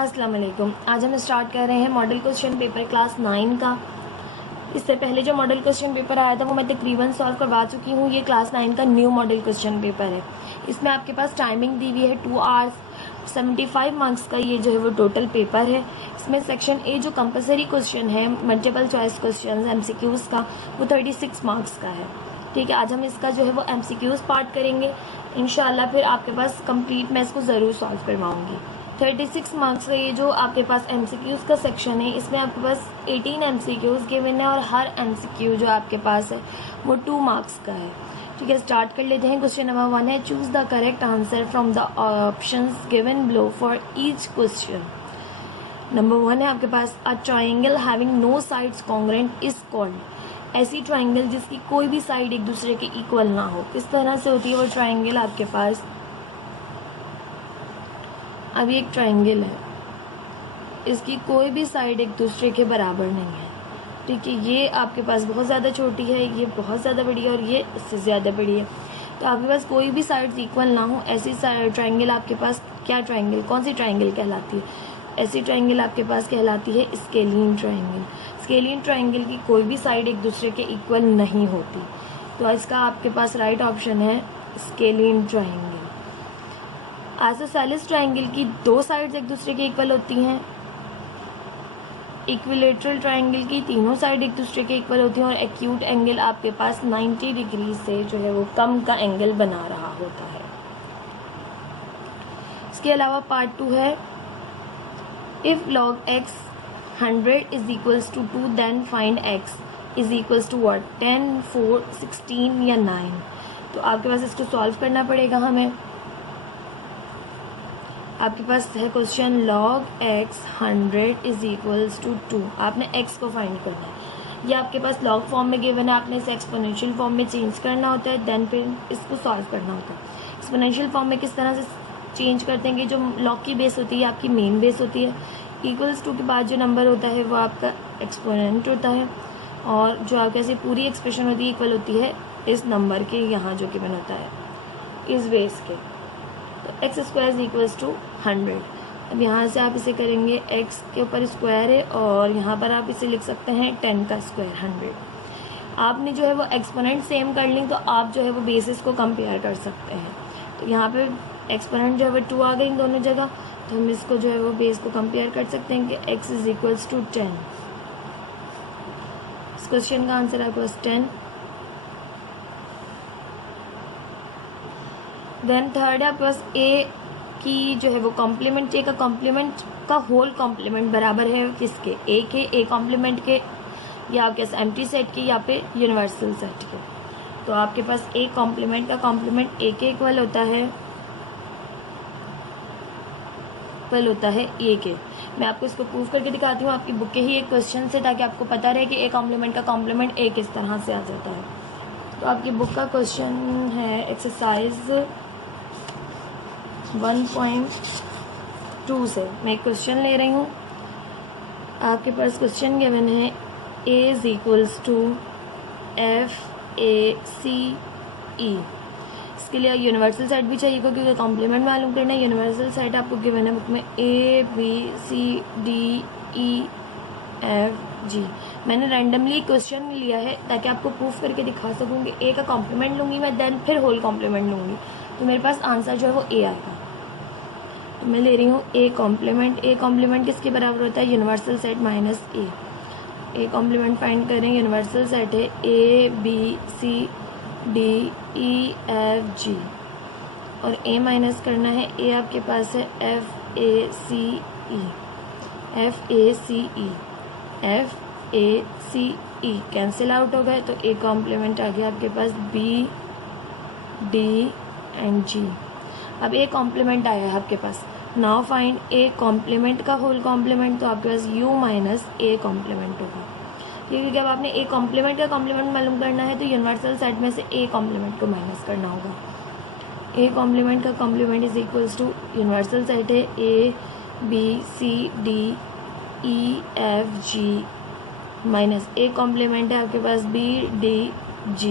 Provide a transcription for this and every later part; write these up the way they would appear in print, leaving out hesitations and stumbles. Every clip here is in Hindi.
अस्सलाम वालेकुम। आज हम स्टार्ट कर रहे हैं मॉडल क्वेश्चन पेपर क्लास 9 का। इससे पहले जो मॉडल क्वेश्चन पेपर आया था वो मैं तकरीबन सॉल्व करवा चुकी हूँ। ये क्लास 9 का न्यू मॉडल क्वेश्चन पेपर है। इसमें आपके पास टाइमिंग दी हुई है 2 आवर्स 75 मार्क्स का ये जो है वो टोटल पेपर है। इसमें सेक्शन ए जो कंपलसरी क्वेश्चन है मल्टीपल चॉइस क्वेश्चन MCQs का वो 36 मार्क्स का है। ठीक है, आज हम इसका जो है वो MCQs पार्ट करेंगे इंशाल्लाह। फिर आपके पास कंप्लीट मैं इसको ज़रूर सॉल्व करवाऊँगी। 36 मार्क्स का ये जो आपके पास MCQs का सेक्शन है इसमें आपके पास 18 MCQs गिवन है और हर MCQ जो आपके पास है वो 2 मार्क्स का है। ठीक है, स्टार्ट कर लेते हैं। क्वेश्चन नंबर 1 है, choose the correct answer from the options given below for each question. Number 1 है आपके पास, a triangle having no sides congruent is called. ऐसी ट्राइंगल जिसकी कोई भी साइड एक दूसरे के इक्वल ना हो, किस तरह से होती है वो ट्राइंगल आपके पास। अभी एक ट्राइंगल है, इसकी कोई भी साइड एक दूसरे के बराबर नहीं है। ठीक है, ये आपके पास बहुत ज़्यादा छोटी है, ये बहुत ज़्यादा बड़ी है और ये इससे ज़्यादा बड़ी है। तो आपके पास कोई भी साइड्स इक्वल ना हो ऐसी ट्राइंगल आपके पास क्या ट्राइंगल, कौन सी ट्राइंगल कहलाती है? ऐसी ट्राइंगल आपके पास कहलाती है स्केलियन ट्राइंगल। स्केलियन ट्राइंगल की कोई भी साइड एक दूसरे के इक्वल नहीं होती, तो इसका आपके पास राइट ऑप्शन है स्केलियन ट्राइंगल। आइसोसेलेस ट्राइंगल की 2 साइड्स एक दूसरे के इक्वल होती हैं। इक्विलेटरल ट्राइंगल की तीनों साइड एक दूसरे के इक्वल होती हैं और एक्यूट एंगल आपके पास 90 डिग्री से जो है वो कम का एंगल बना रहा होता है। इसके अलावा पार्ट 2 है, if log x 100 is equals to 2 then find x is equals to what, 10, 4, 16 या 9। तो आपके पास इसको सॉल्व करना पड़ेगा हमें। आपके पास है question log x 100 is equals to 2। आपने x को फाइंड करना है। ये आपके पास log फॉर्म में गिवन है, आपने इसे एक्सपोनेंशियल फॉर्म में चेंज करना होता है, देन फिर इसको सॉल्व करना होता है। एक्सपोनेंशियल फॉर्म में किस तरह से चेंज करते हैं कि जो log की बेस होती है आपकी मेन बेस होती है, इक्वल्स टू के बाद जो नंबर होता है वो आपका एक्सपोनेंट होता है और जो आपके ऐसी पूरी एक्सप्रेशन होती है इक्वल होती है इस नंबर के यहाँ जो गिवन होता है इस बेस के। तो x square is equals to 100। अब यहाँ से आप इसे करेंगे x के ऊपर स्क्वायर है और यहाँ पर आप इसे लिख सकते हैं 10 का स्क्वायर 100। आपने जो है वो एक्सपोनेंट सेम कर ली तो आप जो है वो बेसिस को कंपेयर कर सकते हैं। तो यहाँ पे एक्सपोनेंट जो है वो 2 आ गई दोनों जगह, तो हम इसको जो है वो बेस को कंपेयर कर सकते हैं कि x इज इक्वल्स टू 10। इस क्वेश्चन का आंसर आपके पास 10। देन थर्ड है आपके पास a की जो है वो कॉम्प्लीमेंट, ए का कॉम्प्लीमेंट का होल कॉम्प्लीमेंट बराबर है किसके, ए के, ए कॉम्प्लीमेंट के या आपके पास एम्प्टी सेट के या फिर यूनिवर्सल सेट के। तो आपके पास ए कॉम्प्लीमेंट का कॉम्प्लीमेंट ए के इक्वल होता है ए के। मैं आपको इसको प्रूव करके दिखाती हूँ आपकी बुक के ही एक क्वेश्चन से, ताकि आपको पता रहे कि ए कॉम्प्लीमेंट का कॉम्प्लीमेंट ए किस तरह से आ जाता है। तो आपकी बुक का क्वेश्चन है एक्सरसाइज 1.2 से मैं एक क्वेश्चन ले रही हूँ। आपके पास क्वेश्चन गिवन है a is equals to FACE। इसके लिए यूनिवर्सल सेट भी चाहिए क्योंकि कॉम्प्लीमेंट मालूम करना है। यूनिवर्सल सेट आपको गिवन है बुक में ABCDEFG। मैंने रैंडमली क्वेश्चन लिया है ताकि आपको प्रूफ करके दिखा सकूँ कि ए का कॉम्प्लीमेंट लूँगी मैं, देन फिर होल कॉम्प्लीमेंट लूँगी, तो मेरे पास आंसर जो है वो ए आएगा। तो मैं ले रही हूँ ए कॉम्प्लीमेंट। ए कॉम्प्लीमेंट किसके बराबर होता है, universal set minus a. A complement find करें, यूनिवर्सल सेट है ABCDEFG और ए माइनस करना है, ए आपके पास है FACE कैंसिल आउट हो गए, तो ए कॉम्प्लीमेंट आ गया आपके पास B, D एंड G। अब ए कॉम्प्लीमेंट आया है आपके पास। नाउ फाइंड ए कॉम्प्लीमेंट का होल कॉम्प्लीमेंट, तो आपके पास U माइनस ए कॉम्प्लीमेंट होगा। क्योंकि जब आपने ए कॉम्प्लीमेंट का कॉम्प्लीमेंट मालूम करना है तो यूनिवर्सल सेट में से ए कॉम्प्लीमेंट को माइनस करना होगा। ए कॉम्प्लीमेंट का complement is equals to universal set है ABCDEFG माइनस ए कॉम्प्लीमेंट है आपके पास BDG।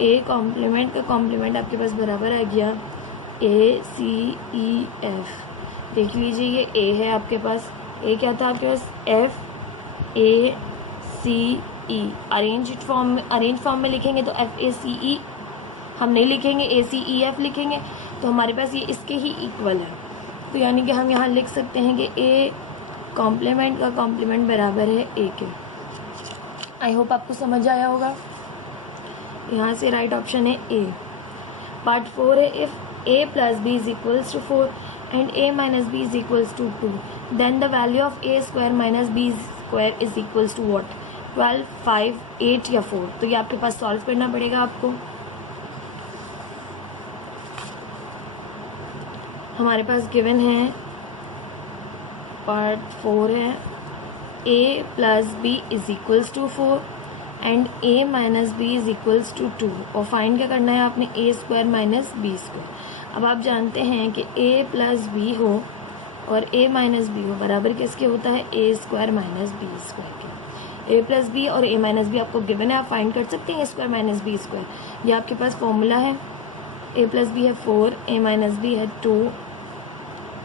ए कॉम्प्लीमेंट का कॉम्प्लीमेंट आपके पास बराबर आ गया ACEF, देख लीजिए ये A है आपके पास, A क्या था आपके पास, FACE, अरेंज फॉर्म में लिखेंगे तो FACE हम नहीं लिखेंगे, ACEF लिखेंगे, तो हमारे पास ये इसके ही इक्वल है। तो यानी कि हम यहाँ लिख सकते हैं कि A कॉम्प्लीमेंट का कॉम्प्लीमेंट बराबर है A के। आई होप आपको समझ आया होगा। यहाँ से राइट ऑप्शन है A। पार्ट 4 है, if A plus B is equals to 4 and A minus B is equals to 2 then the value of A square minus B square is equals to what, 12, 5, 8 या 4। तो ये आपके पास सॉल्व करना पड़ेगा आपको। हमारे पास गिवन है पार्ट 4 है, A plus B is equals to 4 and A minus B is equals to 2, और फाइंड क्या करना है आपने, A square minus B square. अब आप जानते हैं कि A प्लस B हो और A माइनस B हो बराबर किसके होता है, A square minus B square के। A प्लस B और A माइनस B आपको गिवन है, आप फाइंड कर सकते हैं A square minus B square. ये आपके पास फॉर्मूला है, A प्लस B है 4, A माइनस B है 2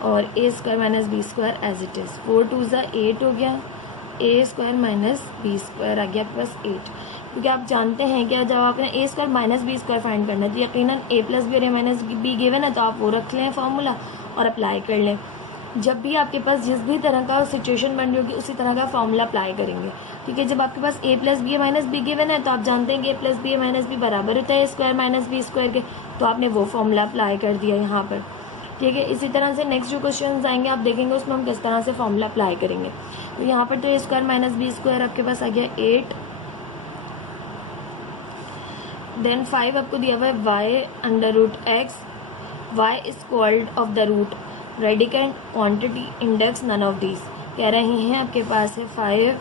और A square minus B square as it is. 4 2 ज़ा 8 हो गया, A square minus B square आ गया आपके पास 8। क्योंकि आप जानते हैं कि जब आपने A square minus B square find करना है तो यकीनन A प्लस बी और A माइनस B गिवन है, तो आप वो रख लें फार्मूला और अप्लाई कर लें। जब भी आपके पास जिस भी तरह का सिचुएशन बन रही होगी उसी तरह का फार्मूला अप्लाई करेंगे। ठीक है, जब आपके पास A plus b minus b given है तो आप जानते हैं कि A plus b minus b बराबर होता है A square minus B square के, तो आपने वो फार्मूला अप्लाई कर दिया यहाँ पर। ठीक है, इसी तरह से नेक्स्ट जो क्वेश्चन आएंगे आप देखेंगे उसमें हम किस तरह से फार्मूला अप्लाई करेंगे। तो यहाँ पर तो A square minus B square आपके पास आ गया 8, देन 5 आपको दिया हुआ है y under root x, y is called of the root, radicand, quantity, index, none of these. कह रहे हैं आपके पास है 5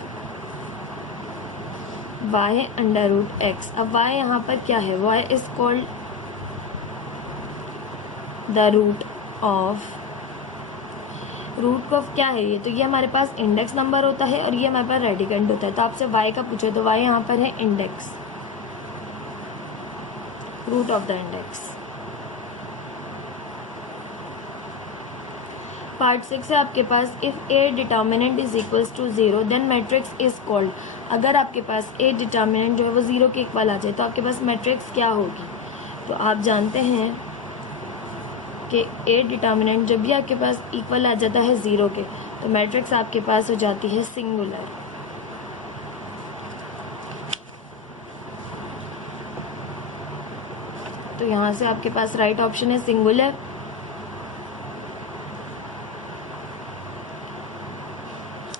y अंडर रूट x। अब y यहाँ पर क्या है, y is called the root of क्या है ये, तो ये हमारे पास इंडेक्स नंबर होता है और ये हमारे पास रेडिकेंट होता है। तो आपसे y का पूछो तो y यहाँ पर है index, root of the index. Part 6 है आपके पास, if A determinant is equals to 0 then matrix is called. अगर आपके पास A डिटर्मिनेंट जो है वो 0 के इक्वल आ जाए तो आपके पास मैट्रिक्स क्या होगी। तो आप जानते हैं कि A डिटर्मिनेंट जब भी आपके पास इक्वल आ जाता है 0 के तो मैट्रिक्स आपके पास हो जाती है सिंगुलर। तो यहाँ से आपके पास राइट ऑप्शन है सिंगुलर।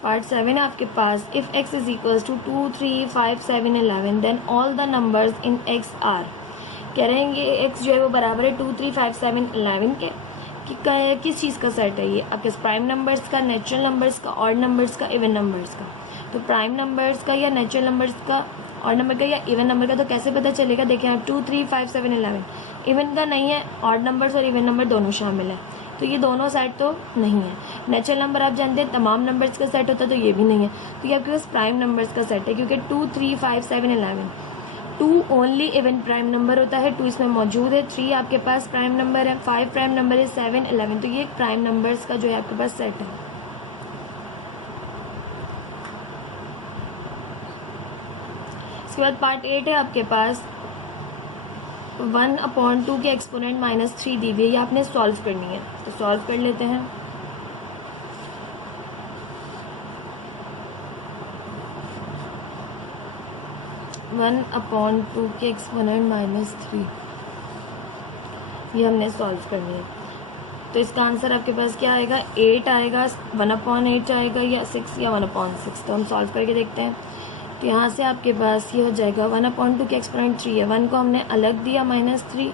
पार्ट 7 है आपके पास, if x is equals to 2, 3, 5, 7, 11 then all the numbers in x are. कह रहे हैं कि x जो है वो बराबर है 2, 3, 5, 7, 11 के, कि किस चीज़ का सेट है ये, आपके प्राइम नंबर्स का, नेचुरल नंबर्स का, ऑड नंबर्स का, इवन नंबर्स का। तो प्राइम नंबर्स का या नेचुरल नंबर्स का, ऑड नंबर का या इवन नंबर का तो कैसे पता चलेगा, देखिए आप 2, 3, 5, 7, 11 इवन का नहीं है, ऑड नंबर्स और इवन नंबर दोनों शामिल है, तो ये दोनों सेट तो नहीं है। नेचुरल नंबर आप जानते हैं तमाम नंबर्स का सेट होता है, तो ये भी नहीं है, तो ये आपके पास प्राइम नंबर्स का सेट है, क्योंकि 2, 3, 5, 7, 11 2 ओनली इवन प्राइम नंबर होता है, 2 इसमें मौजूद है, 3 आपके पास प्राइम नंबर है, 5 प्राइम नंबर है, 7, 11 तो ये एक प्राइम नंबर्स का जो है आपके पास सेट है। इसके बाद पार्ट 8 है आपके पास, 1/2 के एक्सपोनेंट -3 दी हुई है, ये आपने सॉल्व करनी है, तो सॉल्व कर लेते हैं। वन अपॉन टू के एक्सपोनेंट -3 ये हमने सॉल्व करनी है। तो इसका आंसर आपके पास क्या आएगा, 8 आएगा, 1/8 आएगा या 6 या 1/6। तो हम सॉल्व करके देखते हैं। तो यहाँ से आपके पास ये हो जाएगा 1/2 के एक्सपोनेंट 3 है, 1 को हमने अलग दिया -3,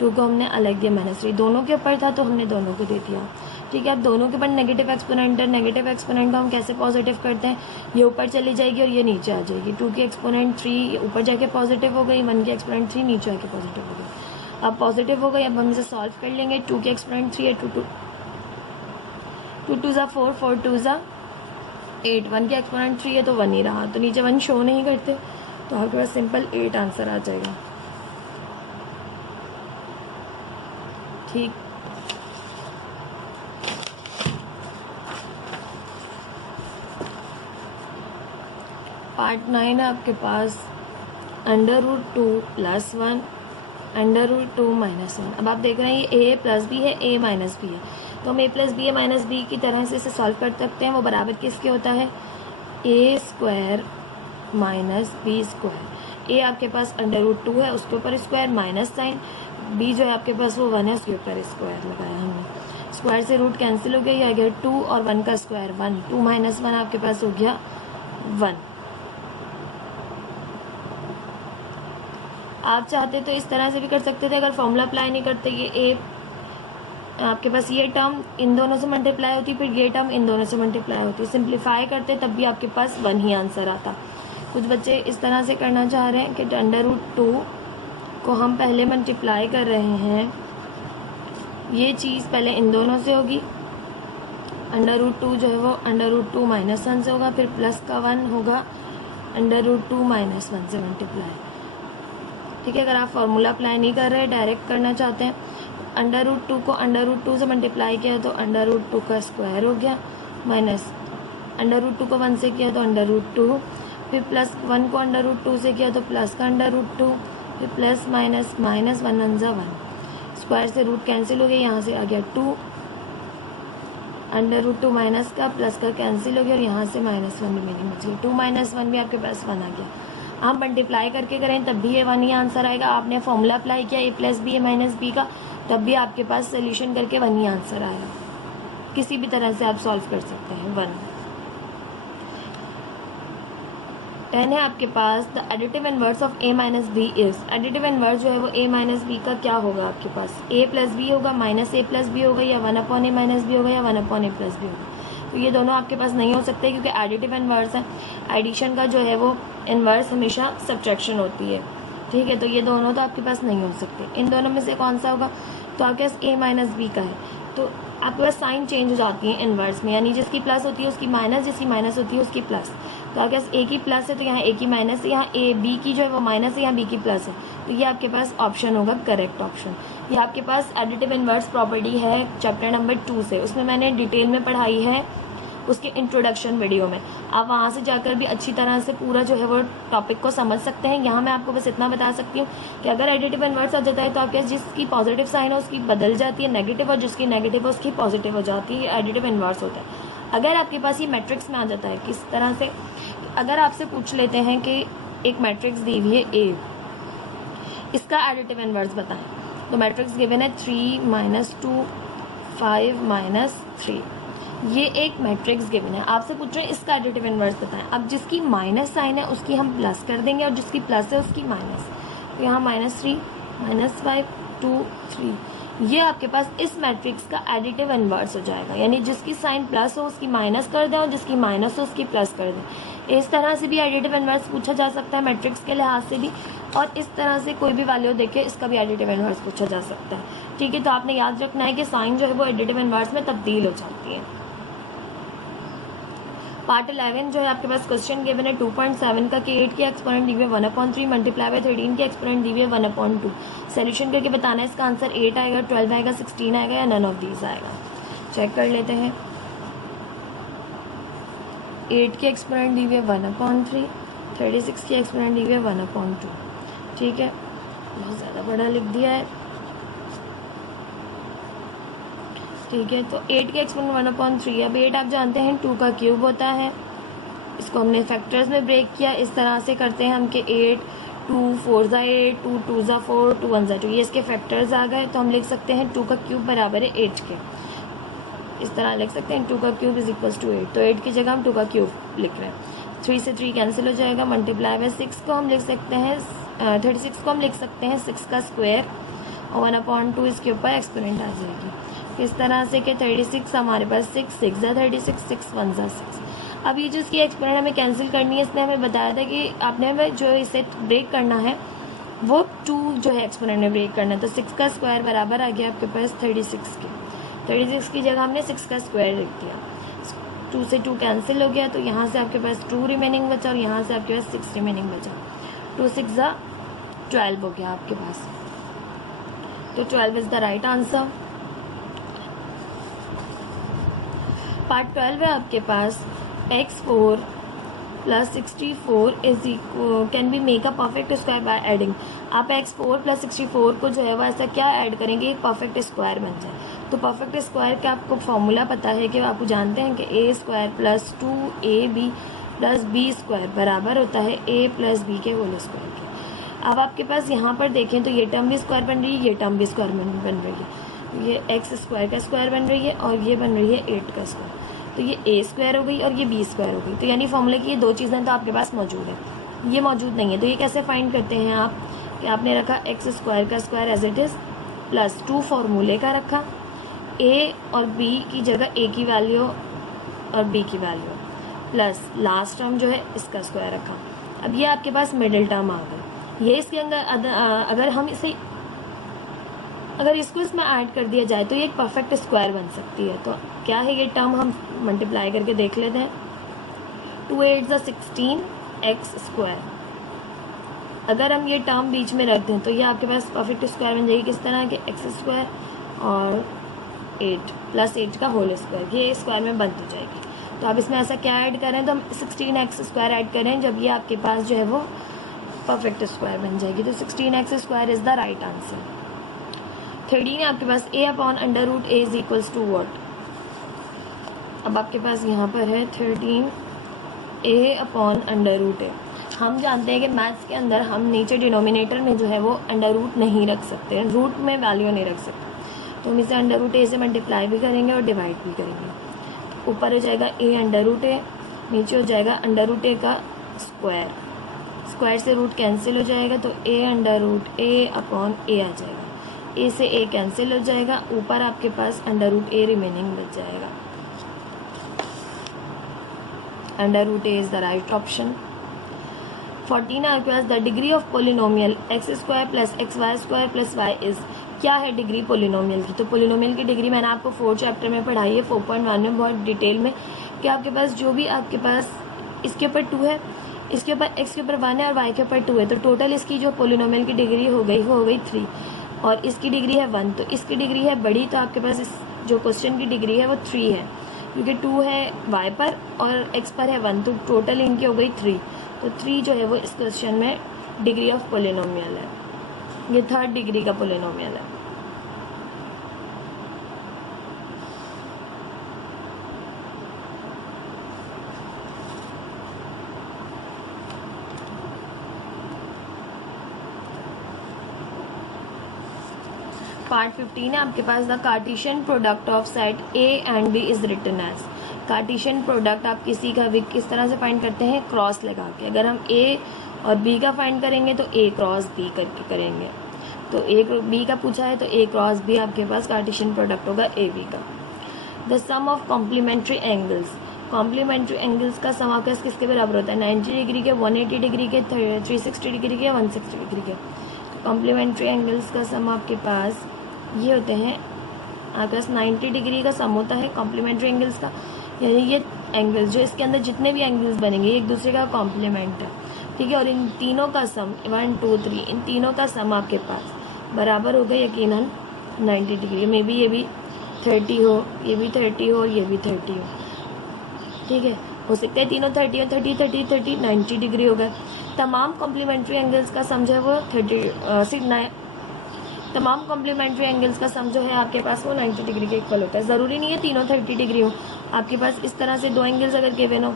2 को हमने अलग दिया -3, दोनों के ऊपर था तो हमने दोनों को दे दिया। ठीक है, अब दोनों के ऊपर नेगेटिव एक्सपोनेंट है, नेगेटिव एक्सपोनेंट को हम कैसे पॉजिटिव करते हैं, ये ऊपर चली जाएगी और ये नीचे आ जाएगी। 2 की एक्सपोनेंट 3 ऊपर जाके पॉजिटिव हो गई, 1 की एक्सपोनेंट 3 नीचे आके पॉजिटिव हो गई। अब पॉजिटिव हो गई, अब हम इसे सॉल्व कर लेंगे। 2 की एक्सपोनेंट 3 है, 2 2 ज़ा 4, 4 2 ज़ा 8, 1 की एक्सपोनेंट 3 है तो 1 ही रहा, तो नीचे 1 शो नहीं करते, तो आपके पास सिंपल 8 आंसर आ जाएगा। ठीक। पार्ट 9 है आपके पास √2 + 1 √2 - 1। अब आप देख रहे हैं ये a + b है, a - b है, तो हम a + b a - b की तरह से इसे सॉल्व कर सकते हैं। वो बराबर किसके होता है? a² - b²। a आपके पास √2 है, उसके ऊपर स्क्वायर माइनस साइन, b जो है आपके पास वो 1 है, उसके ऊपर स्क्वायर लगाया हमने। स्क्वायर से रूट कैंसिल हो गया, ये आ गया 2 और 1 का स्क्वायर 1, 2 - 1 आपके पास हो गया 1। आप चाहते तो इस तरह से भी कर सकते थे, अगर फॉर्मूला अप्लाई नहीं करते, ये a आपके पास ये टर्म इन दोनों से मल्टीप्लाई होती, फिर ये टर्म इन दोनों से मल्टीप्लाई होती, सिंप्लीफाई करते तब भी आपके पास 1 ही आंसर आता। कुछ बच्चे इस तरह से करना चाह रहे हैं कि √2 को हम पहले मल्टीप्लाई कर रहे हैं, ये चीज़ पहले इन दोनों से होगी, √2 जो है वो √2 - 1 से होगा, फिर प्लस का 1 होगा √2 - 1 से मल्टीप्लाई। ठीक है, अगर आप फॉर्मूला अप्लाई नहीं कर रहे, डायरेक्ट करना चाहते हैं, √2 को √2 से मल्टीप्लाई किया तो √2 का स्क्वायर हो गया, माइनस √2 को 1 से किया तो √2, फिर प्लस 1 को √2 से किया तो प्लस का √2, फिर प्लस माइनस माइनस 1 1 जा 1, स्क्वायर से रूट कैंसिल हो गया, यहाँ से आ गया 2, √2 माइनस का प्लस का कैंसिल हो गया और यहाँ से -1 रिमेनिंग बच गई, 2 - 1 भी आपके पास 1 आ गया। आप मल्टीप्लाई करके करें तब भी ये 1 ही आंसर आएगा। आपने फॉर्मूला अप्लाई किया a + b a - b का, तब भी आपके पास सोल्यूशन करके 1 ही आंसर आएगा। किसी भी तरह से आप सॉल्व कर सकते हैं। 1 10 है आपके पास the additive inverse of a - b is. Additive inverse जो है वो a - b का क्या होगा? आपके पास a + b होगा, -a + b होगा, या 1/a - b होगा, या 1/a + b होगा। तो ये दोनों आपके पास नहीं हो सकते क्योंकि एडिटिव इनवर्स है। एडिशन का जो है वो इनवर्स हमेशा सब्ट्रैक्शन होती है। ठीक है, तो ये दोनों तो आपके पास नहीं हो सकते। इन दोनों में से कौन सा होगा? तो आपके पास a - b का है, तो आपके पास साइन चेंज हो जाती है इनवर्स में, यानी जिसकी प्लस होती है उसकी माइनस, जिसकी माइनस होती है उसकी प्लस। तो आपके पास a की प्लस है तो यहाँ a की माइनस है, यहाँ b की जो है वो माइनस है, यहाँ b की प्लस है, तो ये आपके पास ऑप्शन होगा करेक्ट ऑप्शन। ये आपके पास एडिटिव इनवर्स प्रॉपर्टी है चैप्टर नंबर 2 से, उसमें मैंने डिटेल में पढ़ाई है उसके इंट्रोडक्शन वीडियो में। आप वहाँ से जाकर भी अच्छी तरह से पूरा जो है वो टॉपिक को समझ सकते हैं। यहाँ मैं आपको बस इतना बता सकती हूँ कि अगर एडिटिव इनवर्स आ जाता है तो आपके पास जिसकी पॉजिटिव साइन है उसकी बदल जाती है नेगेटिव, और जिसकी नेगेटिव है उसकी पॉजिटिव हो जाती है। एडिटिव इनवर्स होता है। अगर आपके पास ये मैट्रिक्स में आ जाता है, किस तरह से, अगर आपसे पूछ लेते हैं कि एक मैट्रिक्स दी हुई है A, इसका एडिटिव इनवर्स बताएं, तो मैट्रिक्स गिवन है 3 - 2 5 - 3, ये एक मैट्रिक्स गिवन है। आपसे पूछ रहे हैं इसका एडिटिव इनवर्स बताएं। अब जिसकी माइनस साइन है उसकी हम प्लस कर देंगे और जिसकी प्लस है उसकी माइनस, तो यहाँ -3 -5 2 3, ये आपके पास इस मैट्रिक्स का एडिटिव इनवर्स हो जाएगा। यानी जिसकी साइन प्लस हो उसकी माइनस कर दें और जिसकी माइनस हो उसकी प्लस कर दें। इस तरह से भी एडिटिव इनवर्स पूछा जा सकता है मैट्रिक्स के लिहाज से भी, और इस तरह से कोई भी वैल्यू देके इसका भी एडिटिव इनवर्स पूछा जा सकता है। ठीक है, तो आपने याद रखना है कि साइन जो है वो एडिटिव इनवर्स में तब्दील हो जाती है। पार्ट 11 जो है आपके पास क्वेश्चन गिवन है 2.7 का, कि 8 की एक्सपोनेंट दी हुई है 1/3 मल्टीप्लाई बाय 13 की एक्सपोनेंट दी हुई है 1/2। सॉल्यूशन करके बताना है इसका आंसर 8 आएगा, 12 आएगा, 16 आएगा, या नन ऑफ दीज आएगा। चेक कर लेते हैं। 8 की एक्सपोनेंट दी हुई है 1/3, 36 की एक्सपोनेंट दी हुई है 1/2। ठीक है, बहुत ज़्यादा बड़ा लिख दिया है। ठीक है, तो 8 के एक्सपोनेंट 1/3। अब 8 आप जानते हैं 2 का क्यूब होता है। इसको हमने फैक्टर्स में ब्रेक किया, इस तरह से करते हैं हम कि 8 2 4 ज़ा 8 2 2 ज़ा 4 2 1 ज़ा 2, ये इसके फैक्टर्स आ गए। तो हम लिख सकते हैं 2 का क्यूब बराबर है 8 के, इस तरह लिख सकते हैं 2 का क्यूब इज इक्वल्स टू 8। तो 8 की जगह हम 2 का क्यूब लिख रहे हैं। 3 से 3 कैंसिल हो जाएगा, मल्टीप्लाई बाय 6 को हम लिख सकते हैं 36 को हम लिख सकते हैं 6 का स्क्वायर, और 1/2 इसके ऊपर एक्सपोनेंट आ जाएगी। इस तरह से कि 36 हमारे पास 6 6 ज़ा 36 6 1 ज़ा 6। अब ये जो इसकी एक्सपोनेंट हमें कैंसिल करनी है, इसने हमें बताया था कि आपने हमें जो इसे ब्रेक करना है वो 2 जो है एक्सपोनेंट में ब्रेक करना है। तो 6 का स्क्वायर बराबर आ गया आपके पास 36 के। 36 की जगह हमने 6 का स्क्वायर लिख दिया। 2 से 2 कैंसिल हो गया, तो यहाँ से आपके पास 2 रिमेनिंग बचा और यहाँ से आपके पास 6 रिमेनिंग बचा। 2 6 12 हो गया आपके पास। तो 12 is the right answer. Part 12 है आपके पास x4 plus 64 can be make a perfect square by adding. आप x4 प्लस 64 को जो है वो ऐसा क्या ऐड करेंगे एक परफेक्ट स्क्वायर बन जाए। तो परफेक्ट स्क्वायर का आपको फॉर्मूला पता है कि आपको जानते हैं कि a square plus 2ab plus b square बराबर होता है a प्लस बी के होल स्क्वायर के। अब आपके पास यहाँ पर देखें तो ये टर्म भी स्क्वायर बन रही है, ये टर्म भी स्क्वायर बन रही है, ये एक्स स्क्वायर का स्क्वायर बन रही है और ये बन रही है 8 का स्क्वायर। तो ये ए स्क्वायर हो गई और ये बी स्क्वायर हो गई। तो यानी फॉर्मूले की ये दो चीज़ें तो आपके पास मौजूद है, ये मौजूद नहीं है। तो ये कैसे फाइंड करते हैं आप कि आपने रखा एक्स स्क्वायर का square as it is plus 2 फॉर्मूले का रखा, ए और बी की जगह ए की वैल्यू और बी की वैल्यू प्लस लास्ट टर्म जो है इसका स्क्वायर रखा। अब ये आपके पास मिडिल टर्म आ गई। ये इसके अंदर अगर हम इसे अगर इसको इसमें ऐड कर दिया जाए तो ये एक परफेक्ट स्क्वायर बन सकती है। तो क्या है ये टर्म हम मल्टीप्लाई करके देख लेते हैं। 2 8 16 एक्स स्क्वायर। अगर हम ये टर्म बीच में रख दें तो ये आपके पास परफेक्ट स्क्वायर बन जाएगी किस तरह के एक्स स्क्वायर और 8 प्लस 8 का होल स्क्वायर, ये स्क्वायर में बन हो जाएगी। तो आप इसमें ऐसा क्या ऐड करें तो हम 16 एक्स स्क्वायर ऐड करें जब ये आपके पास जो है वो परफेक्ट स्क्वायर बन जाएगी। तो 16 x square is the right answer. 13 है आपके पास a upon under root A is equals to what. अब आपके पास यहाँ पर है 13 a upon under root a. हम जानते हैं कि मैथ्स के अंदर हम नीचे डिनोमिनेटर में जो है वो अंडर रूट नहीं रख सकते, रूट में वैल्यू नहीं रख सकते। तो हम इसे अंडर रूट ए से मल्टीप्लाई भी करेंगे और डिवाइड भी करेंगे। ऊपर हो जाएगा a अंडर रूट ए, नीचे हो जाएगा अंडर रूट ए का स्क्वायर, स्क्वायर से रूट कैंसिल हो जाएगा तो a under root A upon A आ जाएगा। ए से ए कैंसिल हो जाएगा, ऊपर आपके पास अंडर रूट ए रिमेनिंग बच जाएगा। Under root A is the right option. 14 आपके पास the degree of polynomial x square plus x y square plus y is. क्या है डिग्री पोलिनोमियल की। तो पोलिनोमियल की डिग्री मैंने आपको 4 चैप्टर में पढ़ाई है 4.1 में बहुत डिटेल में कि आपके पास जो भी आपके पास इसके ऊपर 2 है, इसके ऊपर एक्स के ऊपर 1 है और वाई के ऊपर 2 है, तो टोटल इसकी जो पोलिनोमियल की डिग्री हो गई वो हो गई 3 और इसकी डिग्री है 1। तो इसकी डिग्री है बड़ी, तो आपके पास इस जो क्वेश्चन की डिग्री है वो 3 है क्योंकि 2 है y पर और x पर है 1, तो टोटल इनकी हो गई 3। तो 3 जो है वो इस क्वेश्चन में डिग्री ऑफ पोलिनोमियल है, ये 3rd डिग्री का पोलिनोमियल है। पार्ट 15 है आपके पास the Cartesian product of set A and B is written as. Cartesian product आप किसी का भी किस तरह से फाइंड करते हैं क्रॉस लगा के। अगर हम ए और बी का फाइंड करेंगे तो ए क्रॉस बी करके करेंगे। तो ए बी का पूछा है तो ए क्रॉस बी आपके पास कार्टेशियन प्रोडक्ट होगा ए बी का। The sum of complementary angles. Complementary angles का सम आपका किसके बराबर होता है 90 डिग्री के, 180 डिग्री के, 360 डिग्री के, 160 डिग्री के। कॉम्प्लीमेंट्री एंगल्स का सम आपके पास ये होते हैं, आपके पास 90 डिग्री का सम होता है कॉम्प्लीमेंट्री एंगल्स का, यानी ये एंगल्स जो इसके अंदर जितने भी एंगल्स बनेंगे एक दूसरे का कॉम्प्लीमेंट है, ठीक है। और इन तीनों का सम 1 2 3 इन तीनों का सम आपके पास बराबर होगा यकीनन 90 डिग्री। मे बी ये भी 30 हो, ये भी 30 हो, ये भी 30 हो, ठीक है। हो सकता है तीनों 30 हो, 30 30 30 90 डिग्री होगा। तमाम कॉम्प्लीमेंट्री एंगल्स का सम जो है वो तमाम कॉम्प्लीमेंट्री एंगल्स का सम जो है आपके पास वो 90 डिग्री के इक्वल होता है। ज़रूरी नहीं है तीनों 30 डिग्री हो, आपके पास इस तरह से 2 एंगल्स अगर गिवन हो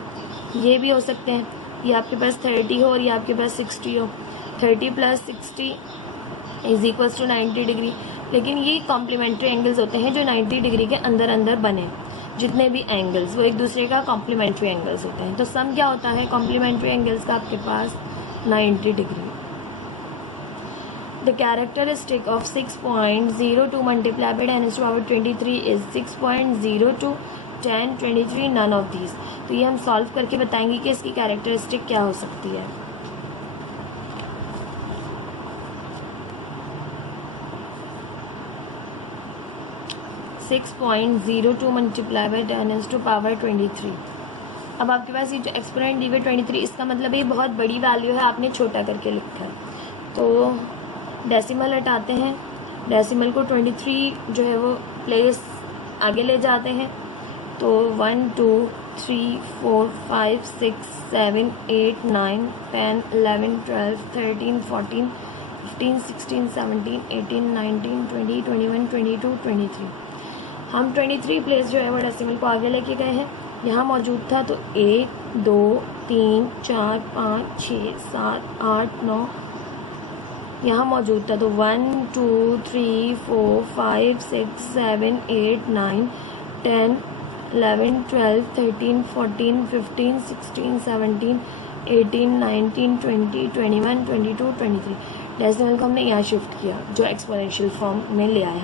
ये भी हो सकते हैं, ये आपके पास 30 हो और ये आपके पास 60 हो, 30 + 60 इज इक्वल्स टू 90 डिग्री। लेकिन ये कॉम्प्लीमेंट्री एंगल्स होते हैं जो 90 डिग्री के अंदर अंदर बने, जितने भी एंगल्स वो एक दूसरे का कॉम्प्लीमेंट्री एंगल्स होते हैं। तो सम क्या होता है कॉम्प्लीमेंट्री एंगल्स का आपके पास 90 degree. The characteristic of 6.02 multiplied by 10 to power 23 is 6.02, 10, 23, none of these। तो ये हम सॉल्व करके बताएंगे कि इसकी कैरेक्टरिस्टिक क्या हो सकती है। (6.02 multiplied by 10 to power 23। अब आपके पास ये जो एक्सपोनेंट दी हुई 23, इसका मतलब ये बहुत बड़ी वैल्यू है, आपने छोटा करके लिखा है। तो डेसिमल हटाते हैं, डेसिमल को 23 जो है वो प्लेस आगे ले जाते हैं तो 1 2 3 4 5 6 7 8 9 10 11 12 13 14 15 16 17 18 19 20 21 22 23। हम 23 प्लेस जो है वो डेसिमल को आगे लेके गए हैं। यहाँ मौजूद था तो 1 2 3 4 5 6 7 8 9 यहाँ मौजूद था तो 1 2 3 4 5 6 7 8 9 10 11 12 13 14 15 16 17 18 19 20 21 22 23। डेसिमल को हमने यहाँ शिफ्ट किया जो एक्सपोनेंशियल फॉर्म में ले आए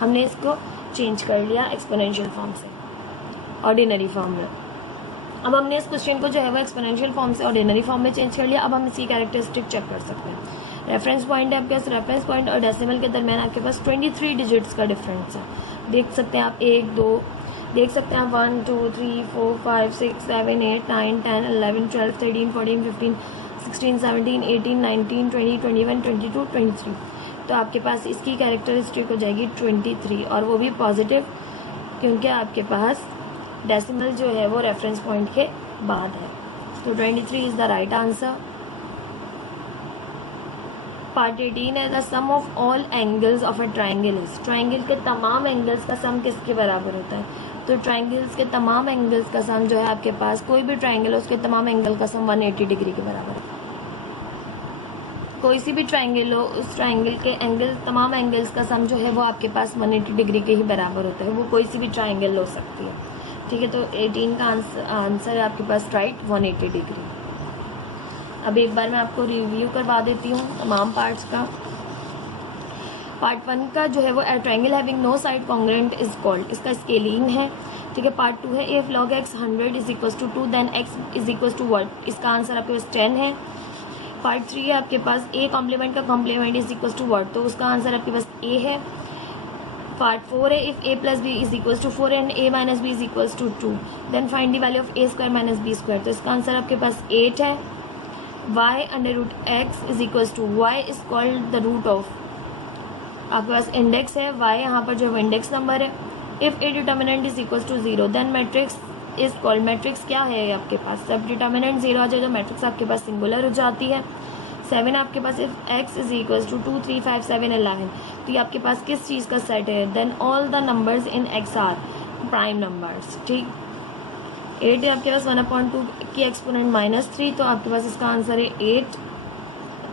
हमने इसको चेंज कर लिया एक्सपोनेंशियल फॉर्म से ऑर्डिनरी फॉर्म में। अब हमने इस क्वेश्चन को जो है वो एक्सपोनेंशियल फॉर्म से ऑर्डिनरी फॉर्म में चेंज कर लिया। अब हम इसकी कैरेक्टरिस्टिक चेक कर सकते हैं। रेफरेंस पॉइंट है आपके पास, रेफरेंस पॉइंट और डेसिमल के दरमियान आपके पास 23 डिजिट्स का डिफरेंस है। देख सकते हैं आप 1 2 देख सकते हैं आप 1 2 3 4 5 6 7 8 9 10 11 12 13 14 15 16 17 18 19 20 21 22 23। तो आपके पास इसकी कैरेक्टरिस्टिक हो जाएगी 23 और वो भी पॉजिटिव, क्योंकि आपके पास डेसिमल जो है वो रेफरेंस पॉइंट के बाद है। तो 23 is the right answer. Part 18 है the sum of all angles of a triangle is. Triangle के तमाम एंगल्स का सम किसके बराबर होता है? तो ट्राइंगल्स के तमाम एंगल्स का सम जो है आपके पास, कोई भी ट्राइंगल है उसके तमाम एंगल का सम 180 डिग्री के बराबर है। कोई सी भी ट्राइंगल हो उस ट्राइंगल के एंगल तमाम एंगल्स का सम जो है वो आपके पास 180 डिग्री के ही बराबर होता है। वो कोई सी भी ट्राइंगल हो सकती है, ठीक है। तो 18 का आंसर है आपके पास राइट 180 डिग्री। अब एक बार मैं आपको रिव्यू करवा देती हूँ तमाम पार्ट्स का। पार्ट 1 का जो है वो a triangle having no side congruent is called, इसका स्केलिंग है, ठीक है। पार्ट 2 है if log x 100 is equal to 2 then x is equal to what, इसका आंसर आपके पास 10 है। पार्ट 3 है आपके पास a कॉम्प्लीमेंट का complement is equal to what, तो उसका आंसर आपके पास a है। पार्ट 4 है if a plus b is equal to 4 and a minus B is equal to 2 then find the value of a square minus b square, तो इसका आंसर आपके पास 8 है। y under root x is equal to y is called the root of, आपके पास इंडेक्स है y, यहाँ पर जो इंडेक्स नंबर है। If a determinant is equal to 0 then matrix is called, matrix क्या है आपके पास, जब डिटर्मिनेंट 0 आ जाए तो मैट्रिक्स आपके पास सिंगुलर हो जाती है। 7 आपके पास if x is equal to 2 3 5 7 11, तो ये आपके पास किस चीज़ का सेट है, then all the numbers in x are prime numbers, ठीक। 8 है आपके पास 1/2 की एक्सपोनेंट -3, तो आपके पास इसका आंसर है 8।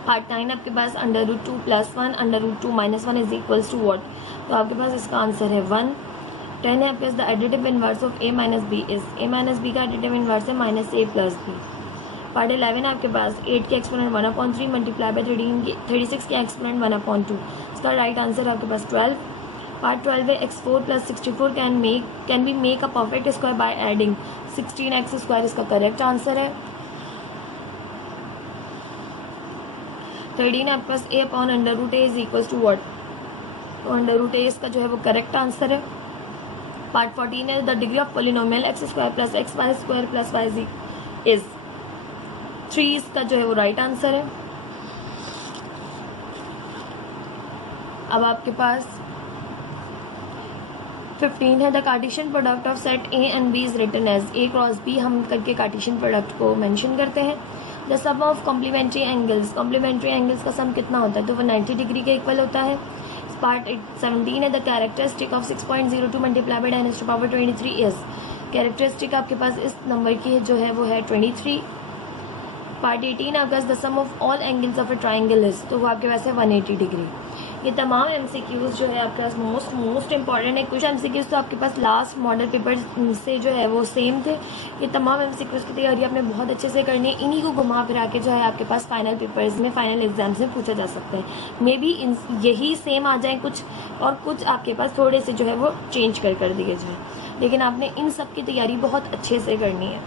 पार्ट 9 आपके पास under root 2 + 1 under root 2 -1 is equals to what, तो आपके पास इसका आंसर है 1। 10 है आपके पास the additive inverse of a minus B is, a minus B का एडिटिव इनवर्स है -a प्लस बी। पार्ट 11 आपके पास 8 की एक्सपोनेंट 1/3 मल्टीप्लाई बाय 36 की एक्सपोनेंट 1/2, इसका राइट आंसर आपके पास 12। पार्ट 12 है x4 + 64 can be make a perfect square by adding 16x square, इसका करेक्ट आंसर है। 13 आपके पास a/√a is equal to what, तो अंडर रूट a इसका जो है वो करेक्ट आंसर है। पार्ट 14 है the degree of polynomial x square plus x y square plus y is 3, इसका जो है वो राइट आंसर है। अब आपके पास 15 है the Cartesian product of set a and b is written as a cross b, हम करके कार्टेशियन प्रोडक्ट को मेंशन करते हैं। The sum of complementary angles, complementary angles का सम कितना होता है, तो वो 90 डिग्री के इक्वल होता है। पार्ट 17 है the characteristic of 6.02 multiply by 10⁻23 is, characteristic आपके पास इस नंबर की जो है वो है 23। पार्ट 18 आपके पास the sum of all angles of a triangle is, तो वो आपके पास है 180 डिग्री। ये तमाम MCQs जो है आपके पास मोस्ट इंपॉर्टेंट है। कुछ MCQs तो आपके पास लास्ट मॉडल पेपर से जो है वो सेम थे। ये तमाम MCQs की तैयारी आपने बहुत अच्छे से करनी है, इन्हीं को घुमा फिरा के जो है आपके पास फाइनल पेपर्स में, फाइनल एग्जाम्स में पूछा जा सकता है। मे बी यही सेम आ जाए कुछ, और कुछ आपके पास थोड़े से जो है वो चेंज कर दिए जाए, लेकिन आपने इन सब की तैयारी बहुत अच्छे से करनी है।